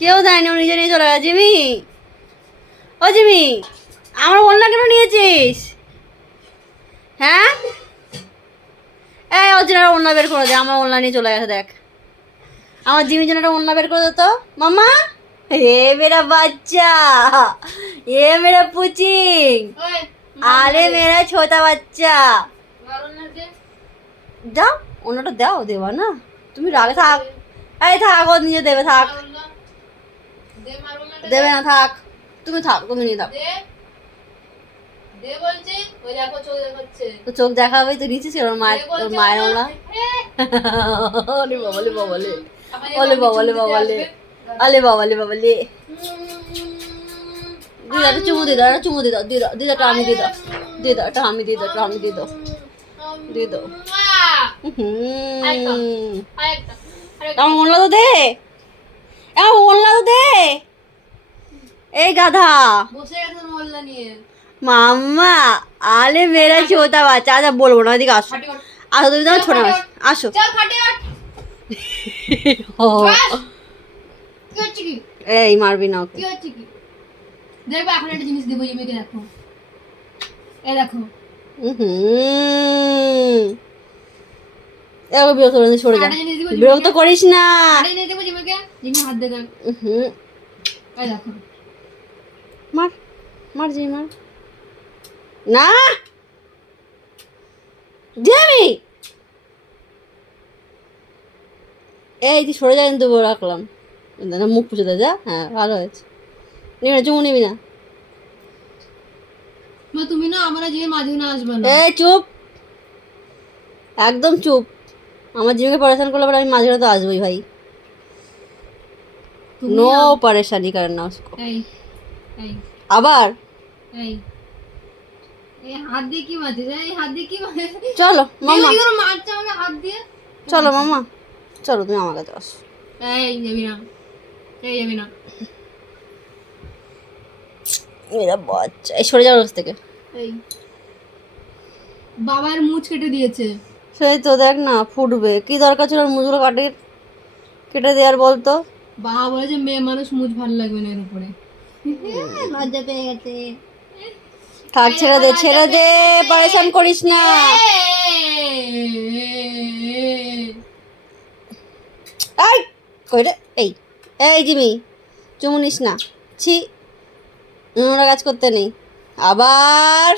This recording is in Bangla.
কেউ দেয়নি, ও নিজে নিয়ে চলে গেছে। জিমি, ও জিমি, আমার ওড়না কেন নিয়েছিস? হ্যাঁ, এই অর্জুনের ওড়না বের করে দে, আমার ওড়না নিয়ে চলে গেছে। দেখ, আমার জিমির জন্য একটা ওড়না বের করে দে তো মামা। এ মেরা বাচ্চা, এ মেরা পুচিং, আরে মেরা ছোটা বাচ্চা। দাও ওনাটা, দাও, দেবা না তুমি? রাগে থাক, এই থাক, ও নিজে দেবে, থাক। দেবে না, থাক, তুমি থাক, তুমি নিয়ে থাক। তো চোখ দেখাবে তো নিচে ছিল মায়ের, ওর মায়ের ওলা। ওলে বাবালে বাবালে, ওলে বাবালে বাবালে, আলে বাবালে বাবালে। দিদাটা চুমু দিয়ে দাও, একটা চুমু দিয়ে দাও, দিয়ে দাও, দিদাটা আমি দিয়ে দাও, দিয়ে দাও, এটা আমি দিয়ে দাও, এটা আমি দিয়ে দাও, দিয়ে দাও। আমার ওনলা তো দে, আমার ওনলা তো দে। এই গাধা বসে গেছে মোল্লা নিয়ে। মাম্মা, আলে মেরা ছোটা বাচ্চা। আচ্ছা বলবো না, এদিকে আসো, আসো তুমি তোমার ছোট বাচ্চা, আসো। এই মারবি না ওকে। দেখো এখন একটা জিনিস দেবো, মেয়েকে দেখো, এই দেখো। এবার বিরক্ত করে সরে যা, বিরক্ত করিস না। হাত দে দেখ, এই দেখো। মার, মার জি, মার না। জিমি, এই তুই সরে যা, কিন্তু রাখলাম। মুখ পুষে দে, যা। হ্যাঁ, ভালো হয়েছে। নিবি না, চুমু নিবি না। তুমি না আমার জিমে মাঝে না আসবে না। এই চুপ, একদম চুপ। আমার জিমিকে পরেশান করলে পরে আমি মাঝে তো আসবোই ভাই। নো পরেশানি করনা उसको। আবার এই হাত দিয়ে কি মারছিস? এই হাত দিয়ে কি মারছিস? চলো মামা, কি করে মারছ আমাকে হাত দিয়ে? চলো মামা, চলো তুমি আমার কাছে আসো। এই যাবি না, এই যাবি না। মেরা বাচ্চা, এই সরে যাও কাছ থেকে। এই বাবার মুছ কেটে দিয়েছে। সেই তো দেখ না, ফুটবে। কি দরকার ছিল মুজগুলো কেটে দেওয়ার বলতো? বাবা বলেছে মেয়ে মানুষ মুছ ভালো লাগবে না এর উপরে। লজ্জা পেয়ে গেছে। থাক, ছেড়ে দে, ছেড়ে দে, পরেশান করিস না। এই কই রে? এই এই জিমি, চুমু নিস না, ছি, নোংরা কাজ করতে নেই। আবার